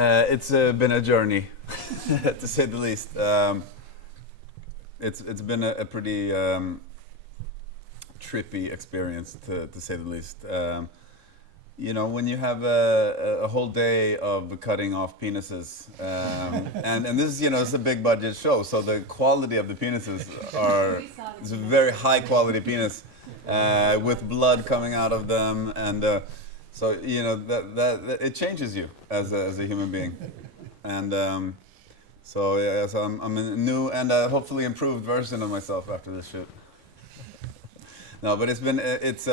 It's been a journey, to say the least. It's been a pretty trippy experience, to say the least. You know, when you have a whole day of cutting off penises, and this is, you know, it's a big budget show, so the quality of the penises it's a very high quality penis, with blood coming out of them, and so, you know, that it changes you as a human being, and so yeah, so I'm a new and hopefully improved version of myself after this shoot. No, but it's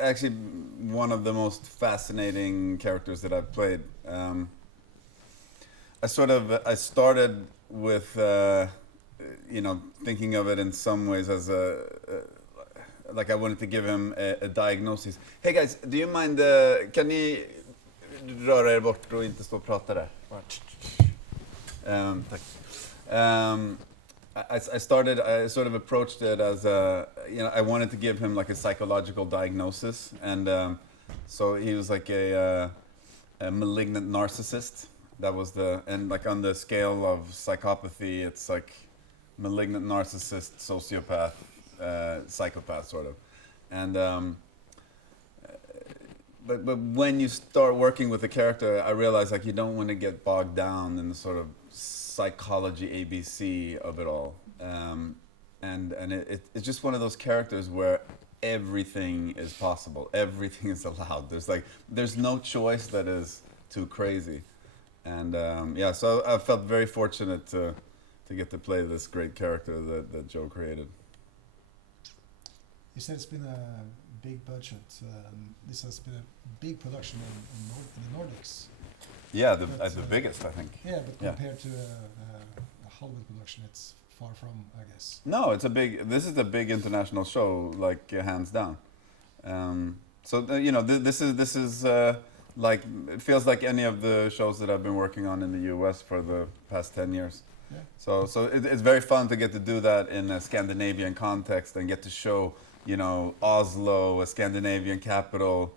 actually one of the most fascinating characters that I've played. I started with you know, thinking of it in some ways as like I wanted to give him a diagnosis. Hey guys, do you mind, kan ni röra er bort och inte stå och prata där? Tack. I sort of approached it as you know, I wanted to give him like a psychological diagnosis, and so he was like a malignant narcissist. That was and like on the scale of psychopathy, it's like malignant narcissist, sociopath, psychopath sort of, and but when you start working with the character, I realized like you don't want to get bogged down in the sort of psychology ABC of it all, and it's just one of those characters where everything is possible, everything is allowed. There's no choice that is too crazy, and yeah, so I felt very fortunate to get to play this great character that Joe created. You said it's been a big budget. This has been a big production in the Nordics. Yeah, the biggest, I think. Yeah, but compared to a Hollywood production, it's far from, I guess. No, this is a big international show, like hands down. So you know, this is like, it feels like any of the shows that I've been working on in the U.S. for the past 10 years. Yeah. So it's very fun to get to do that in a Scandinavian context and get to show, you know, Oslo, a Scandinavian capital,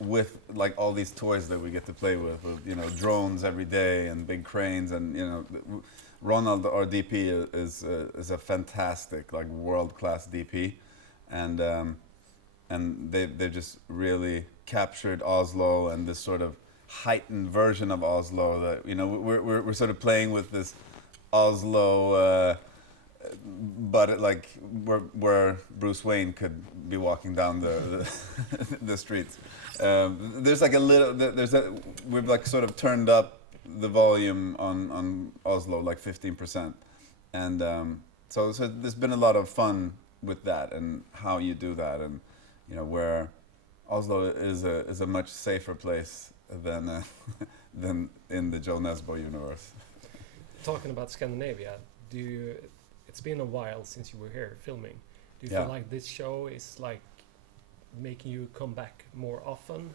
with like all these toys that we get to play with, you know, drones every day and big cranes, and you know, Ronald, our DP, is a fantastic, like, world-class DP, and they've just really captured Oslo and this sort of heightened version of Oslo that, you know, we're sort of playing with this Oslo, but like where Bruce Wayne could be walking down the streets. There's like we've like sort of turned up the volume on Oslo like 15%, and so there's been a lot of fun with that and how you do that, and you know, where Oslo is a much safer place than than in the Joe Nesbøs universe. Talking about Scandinavia, it's been a while since you were here filming. Do you feel like this show is like making you come back more often?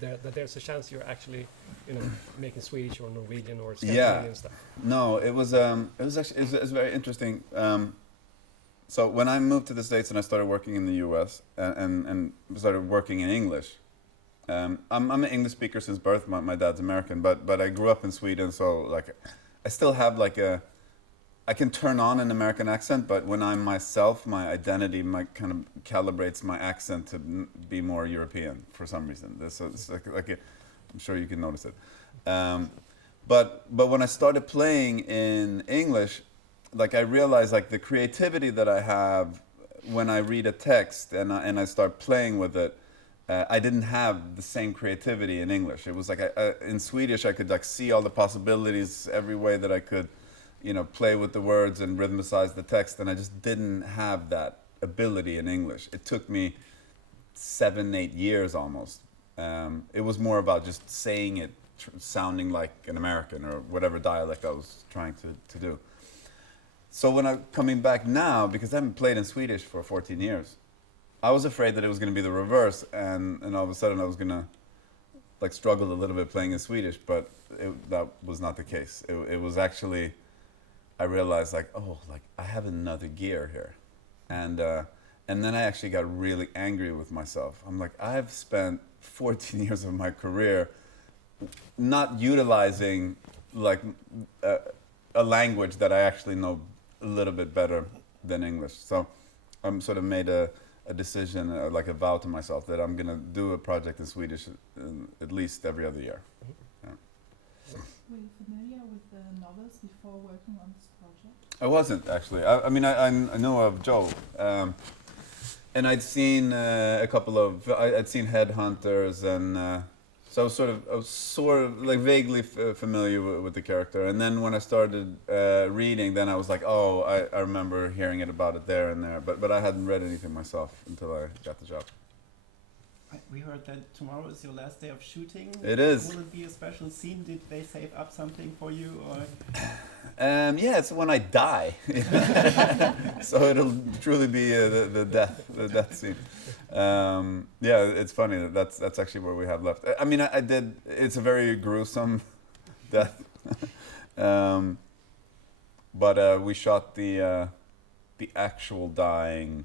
That there's a chance you're actually, you know, making Swedish or Norwegian or Scandinavian stuff? No, it was very interesting. So when I moved to the States and I started working in the U.S. and started working in English, I'm an English speaker since birth. My dad's American, but I grew up in Sweden, so like I still have like I can turn on an American accent, but when I'm myself, my identity kind of calibrates my accent to be more European for some reason. So it's I'm sure you can notice it. But when I started playing in English, like I realized like the creativity that I have when I read a text and I start playing with it, I didn't have the same creativity in English. It was like in Swedish I could like see all the possibilities every way that I could, you know, play with the words and rhythmicize the text, and I just didn't have that ability in English. It took me 7-8 years almost. It was more about just saying it, sounding like an American or whatever dialect I was trying to do. So when I'm coming back now, because I haven't played in Swedish for 14 years, I was afraid that it was going to be the reverse, and all of a sudden I was going to like struggle a little bit playing in Swedish, but that was not the case. It was actually, I realized like, oh, like I have another gear here, and then I actually got really angry with myself. I'm like, I've spent 14 years of my career not utilizing like a language that I actually know a little bit better than English. So I'm sort of made a decision, like a vow to myself, that I'm gonna do a project in Swedish at least every other year. Yeah. Were you familiar with the novels before working on this project? I wasn't actually. I mean, I know of Joe, and I'd seen a couple of. I'd seen Headhunters, and so I was sort of like vaguely familiar with the character. And then when I started reading, then I was like, oh, I remember hearing about it there and there, but I hadn't read anything myself until I got the job. We heard that tomorrow is your last day of shooting. It is. Will it be a special scene? Did they save up something for you, or? Yeah, it's when I die. So it'll truly be the death scene. Yeah, it's funny that's actually where we have left. I mean, I did. It's a very gruesome death, but we shot the actual dying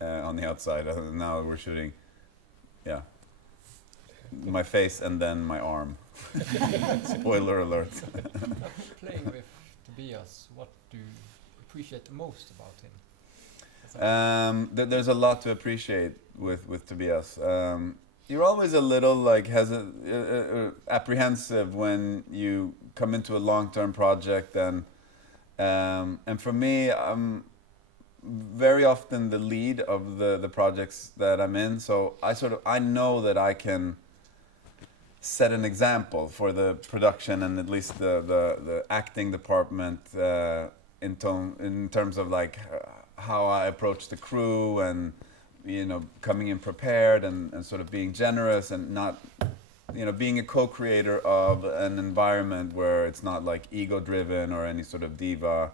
on the outside. Now we're shooting. Yeah, my face and then my arm. Spoiler alert. Playing with Tobias, what do you appreciate the most about him? There's a lot to appreciate with Tobias. You're always a little like apprehensive when you come into a long-term project, and for me, I'm very often the lead of the projects that I'm in. So I know that I can set an example for the production and at least the acting department in terms of like how I approach the crew, and coming in prepared and sort of being generous and not being a co-creator of an environment where it's not like ego driven or any sort of diva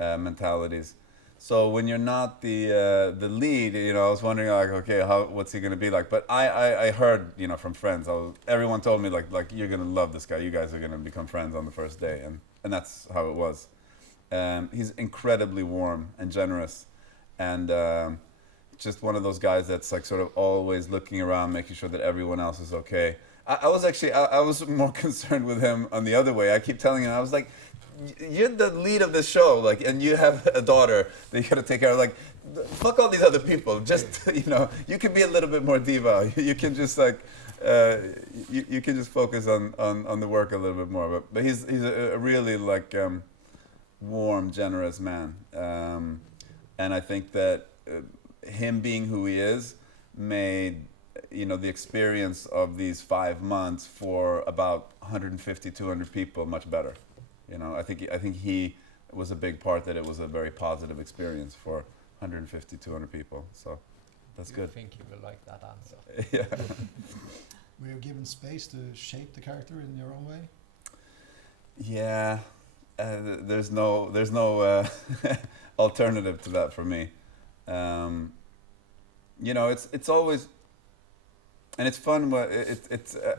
mentalities. So when you're not the lead, I was wondering like, okay, what's he gonna be like? But I heard from friends, everyone told me like you're gonna love this guy. You guys are gonna become friends on the first day, and that's how it was. He's incredibly warm and generous, and just one of those guys that's like sort of always looking around, making sure that everyone else is okay. I was more concerned with him on the other way. I keep telling him, I was like, you're the lead of the show, like, and you have a daughter that you gotta take care of. Like, fuck all these other people. Just you can be a little bit more diva. You can just like, you can just focus on the work a little bit more. But he's a really like warm, generous man, and I think that him being who he is made the experience of these 5 months for about 150, 200 people much better. I think he was a big part that it was a very positive experience for 150, 200 people. So that's good. I think you will like that answer. Yeah. Were you given space to shape the character in your own way? Yeah. There's no alternative to that for me. It's always, and it's fun.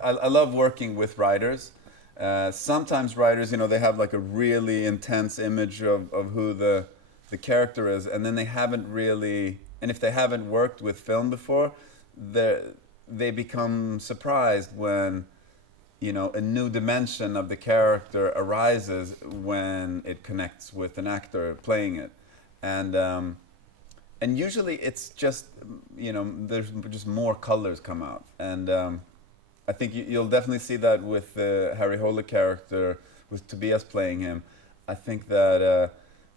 I love working with writers. Sometimes writers, they have like a really intense image of who the character is, and then they haven't really, and if they haven't worked with film before, they become surprised when a new dimension of the character arises when it connects with an actor playing it, and usually it's just there's just more colors come out, and I think you'll definitely see that with the Harry Hole character, with Tobias playing him. I think that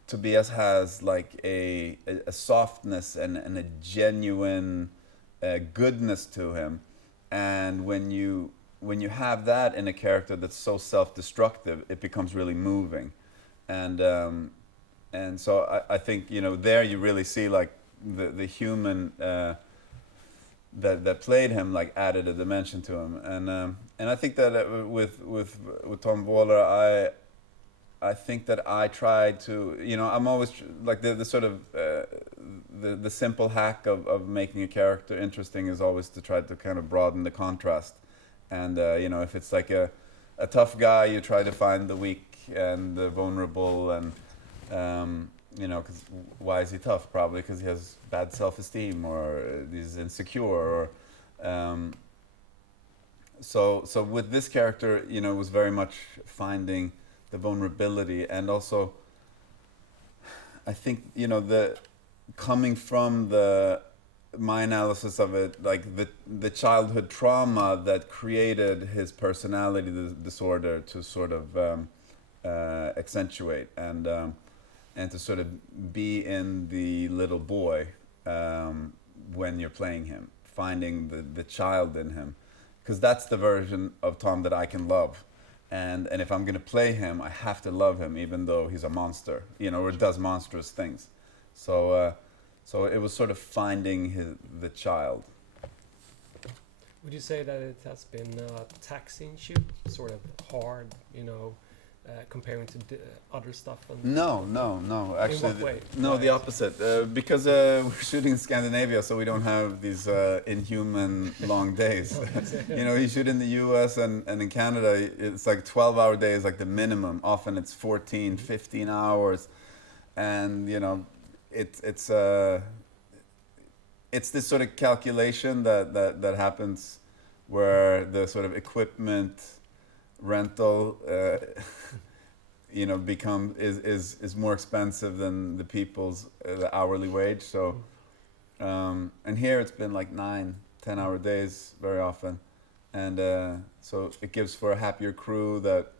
Tobias has like a softness and a genuine goodness to him, and when you have that in a character that's so self-destructive, it becomes really moving, and so I think there you really see like the human that played him like added a dimension to him, and I think that with Tom Waller, I think that I tried to I'm always like the sort of the simple hack of making a character interesting is always to try to kind of broaden the contrast, and if it's like a tough guy, you try to find the weak and the vulnerable, and because why is he tough? Probably because he has bad self-esteem, or he's insecure, or so with this character, you know, it was very much finding the vulnerability, and also I think, you know, the coming from my analysis of it, like the childhood trauma that created his personality disorder to sort of accentuate and to sort of be in the little boy when you're playing him, finding the child in him, because that's the version of Tom that I can love. And if I'm gonna play him, I have to love him, even though he's a monster, you know, or does monstrous things. So it was sort of finding the child. Would you say that it has been taxing you, sort of hard, you know, comparing to other stuff? And No. Actually, in what way? No, the opposite. Because we're shooting in Scandinavia, so we don't have these inhuman long days. You know, you shoot in the US and in Canada, it's like 12-hour days, like the minimum. Often it's 14, 15 hours. And, you know, it's this sort of calculation that happens where the sort of equipment rental you know, is more expensive than the people's the hourly wage. So and here it's been like 9-10-hour days very often, and so it gives for a happier crew that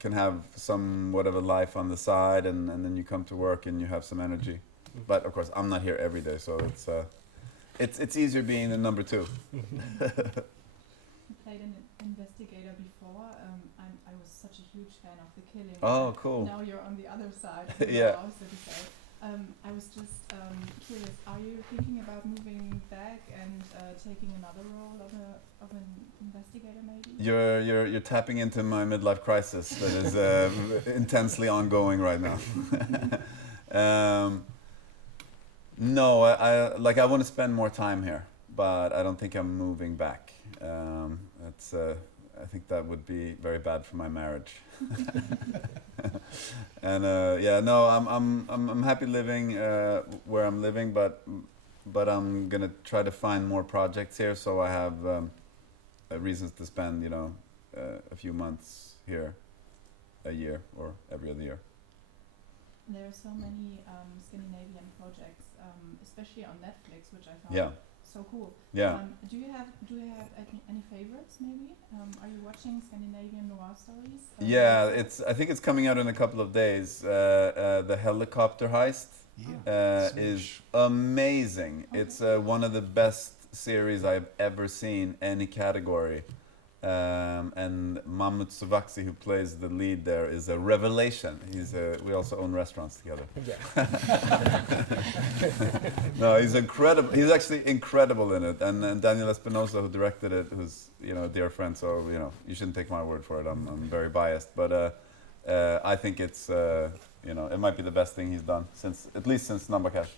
can have somewhat of a life on the side, and then you come to work and you have some energy. But of course I'm not here every day, so it's easier being the number two. You played an investigator before. I was such a huge fan of The Killing. Oh, cool. Now you're on the other side of the Yeah. wall, so to say. I was just curious. Are you thinking about moving back and taking another role of an investigator, maybe? You're tapping into my midlife crisis that is intensely ongoing right now. No, I want to spend more time here, but I don't think I'm moving back. I think that would be very bad for my marriage. And yeah, no, I'm happy living where I'm living, but I'm gonna try to find more projects here, so I have reasons to spend, you know, a few months here, a year or every other year. There are so many Scandinavian projects, especially on Netflix, which I found Yeah. so cool. Yeah. Do you have any favorites? Maybe are you watching Scandinavian noir stories? Yeah, I think it's coming out in a couple of days. The helicopter heist is amazing. Okay. It's one of the best series I've ever seen, any category. And Mahmoud Suvaksi, who plays the lead there, is a revelation. We also own restaurants together. Yeah. No, he's incredible. He's actually incredible in it. And Daniel Espinosa, who directed it, who's, you know, a dear friend. So, you know, you shouldn't take my word for it. I'm very biased, but I think it's you know, it might be the best thing he's done at least since Nambakash.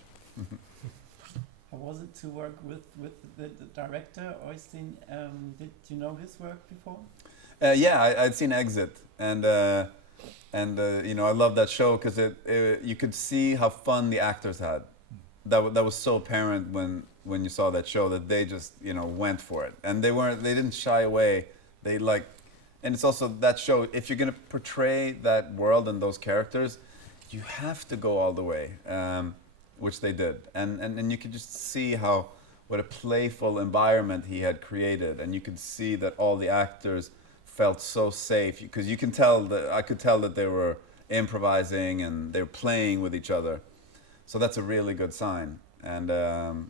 How was it to work with the director, Øystein? Did you know his work before? Yeah, I'd seen Exit, and you know, I love that show because you could see how fun the actors had. That was so apparent when you saw that show, that they just, you know, went for it, and they didn't shy away. And it's also that show, if you're gonna portray that world and those characters, you have to go all the way. Which they did, and you could just see what a playful environment he had created, and you could see that all the actors felt so safe, because I could tell that they were improvising and they were playing with each other. So that's a really good sign, and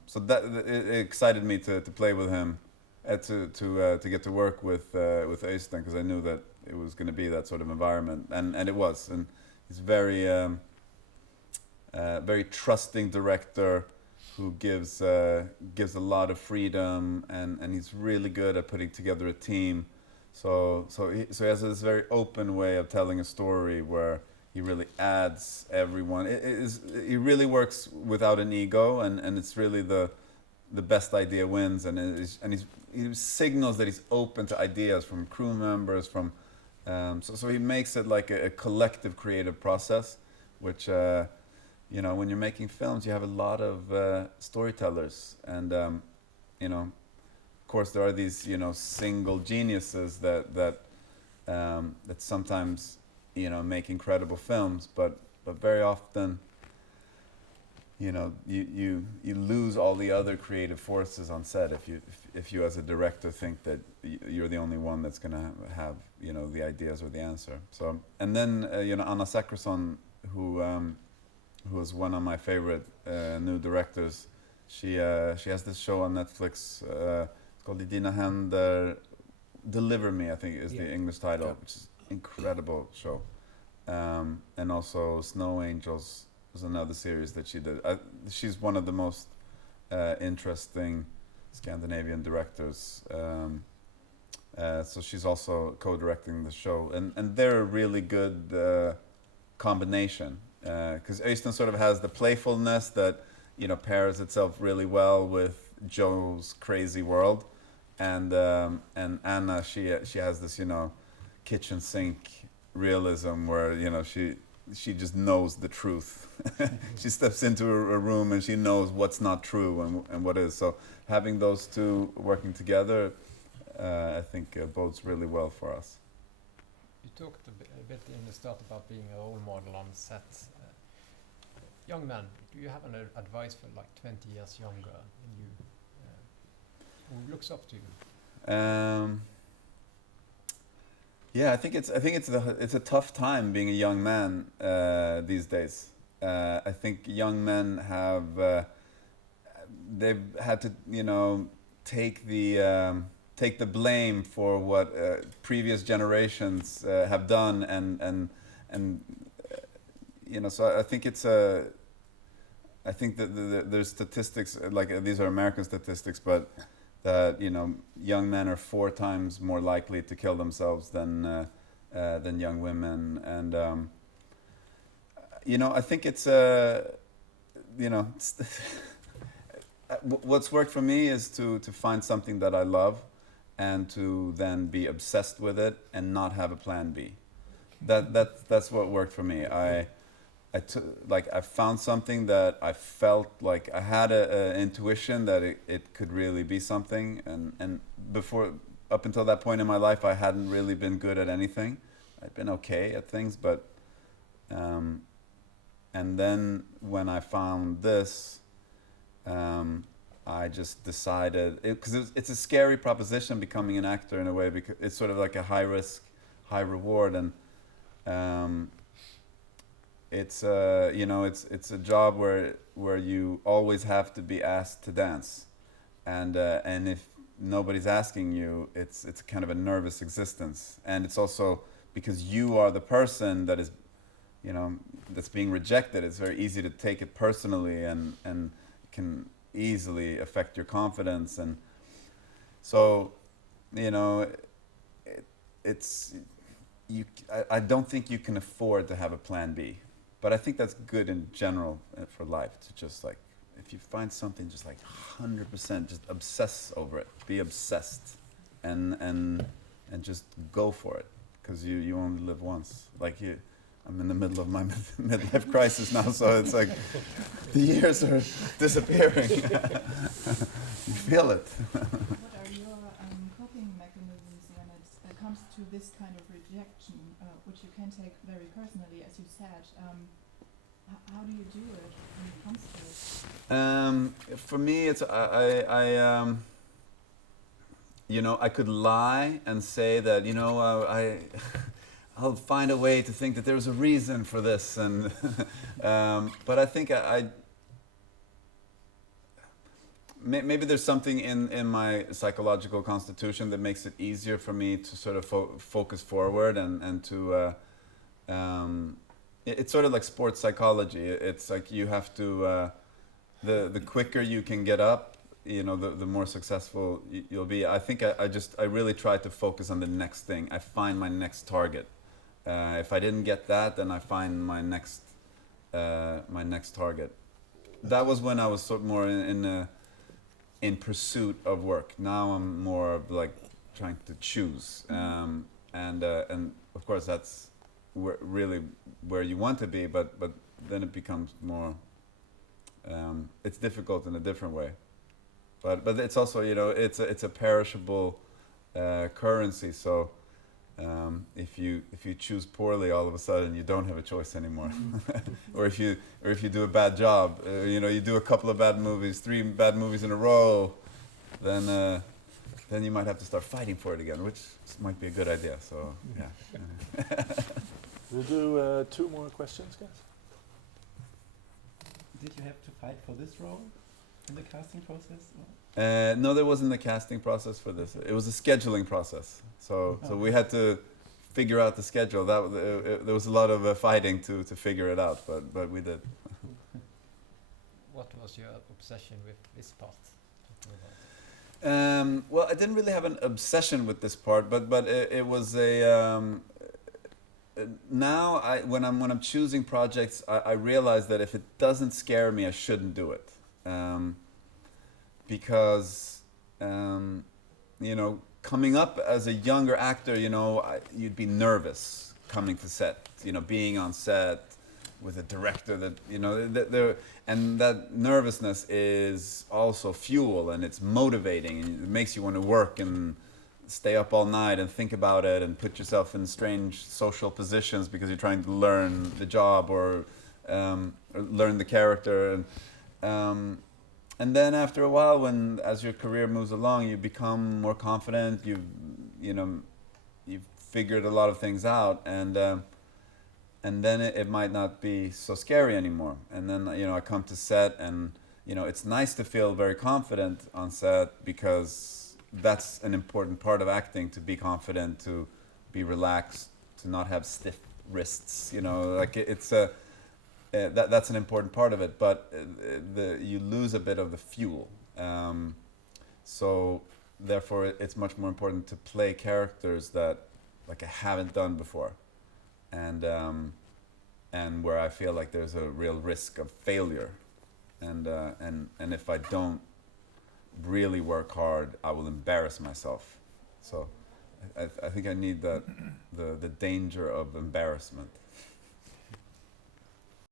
so that it excited me to play with him, to get to work with Øystein, because I knew that it was going to be that sort of environment, and it was, and he's very trusting director who gives a lot of freedom, and he's really good at putting together a team. So he has this very open way of telling a story where he really adds everyone. He really works without an ego, and it's really the best idea wins, and he signals that he's open to ideas from crew members, so he makes it like a collective creative process, which you know, when you're making films, you have a lot of storytellers, and you know, course, there are these, you know, single geniuses that sometimes, you know, make incredible films, but very often, you know, you lose all the other creative forces on set if you as a director think that you're the only one that's gonna have, you know, the ideas or the answer. So, and then you know, Anna Zachrisson, who is one of my favorite new directors. She has this show on Netflix. It's called I dina händer. Deliver Me, I think, is the English title, which is incredible show. And also Snow Angels was another series that she did. She's one of the most interesting Scandinavian directors. So she's also co-directing the show, and they're a really good combination. Because Øystein sort of has the playfulness that, you know, pairs itself really well with Joe's crazy world, and Anna, she has this, you know, kitchen sink realism where, you know, she just knows the truth. She steps into a room and she knows what's not true and what is. So having those two working together, I think bodes really well for us. You talked a bit in the start about being a role model on set. Young man, do you have an advice for like 20 years younger than you, who looks up to you? Yeah, I think it's a tough time being a young man these days. I think young men have they've had to, you know, take the blame for what previous generations have done, and you know, so I think I think that there's statistics, like these are American statistics, but that, you know, young men are 4 times more likely to kill themselves than young women, and you know, I think it's you know, what's worked for me is to find something that I love, and to then be obsessed with it and not have a plan B. That's what worked for me. I found something that I felt like I had a intuition that it could really be something, and before, up until that point in my life, I hadn't really been good at anything. I'd been okay at things, but and then when I found this, I just decided, because it's a scary proposition becoming an actor in a way, because it's sort of like a high risk, high reward, and it's you know, it's a job where you always have to be asked to dance, and if nobody's asking you, it's kind of a nervous existence, and it's also because you are the person that is, you know, that's being rejected. It's very easy to take it personally, and can easily affect your confidence, and so, you know, it's you. I don't think you can afford to have a plan B. But I think that's good in general for life, to just like, if you find something, just like 100%, just obsess over it. Be obsessed, and just go for it, because you only live once. Like I'm in the middle of my midlife crisis now, so it's like the years are disappearing. You feel it. What are your coping mechanisms when it comes to this kind of rejection, which you can take very personally, as you said? How do you do it when it comes to it? For me, it's I you know, I could lie and say that, you know, I'll find a way to think that there's a reason for this, and but I think maybe there's something in my psychological constitution that makes it easier for me to sort of focus forward, and to it's sort of like sports psychology. It's like you have to the quicker you can get up, you know, the more successful you'll be. I think I really try to focus on the next thing. I find my next target. If I didn't get that, then I find my next target. That was when I was sort of more in pursuit of work. Now I'm more of like trying to choose, and of course that's really where you want to be, but then it becomes more. It's difficult in a different way. but it's also, you know, it's a perishable currency. So if you choose poorly, all of a sudden you don't have a choice anymore. or if you do a bad job, you know, you do a couple of bad movies, 3 bad movies in a row, then you might have to start fighting for it again, which might be a good idea. So yeah. We'll do 2 more questions, guys. Did you have to fight for this role in the casting process? Or? No, there wasn't a casting process for this. It was a scheduling process. So we had to figure out the schedule. There was a lot of fighting to figure it out, but we did. What was your obsession with this part? Well, I didn't really have an obsession with this part, but it was a. Now, when I'm choosing projects, I realize that if it doesn't scare me, I shouldn't do it, because you know, coming up as a younger actor, you know, you'd be nervous coming to set, you know, being on set with a director that, you know, and that nervousness is also fuel, and it's motivating, and it makes you want to work and stay up all night and think about it and put yourself in strange social positions because you're trying to learn the job or learn the character. And then after a while, as your career moves along, you become more confident. You've figured a lot of things out, and then it might not be so scary anymore. And then, you know, I come to set, and you know, it's nice to feel very confident on set, because that's an important part of acting, to be confident, to be relaxed, to not have stiff wrists. You know, like that's an important part of it. But you lose a bit of the fuel. So therefore, it's much more important to play characters that like I haven't done before, and where I feel like there's a real risk of failure, and if I don't really work hard, I will embarrass myself. So I think I need the danger of embarrassment.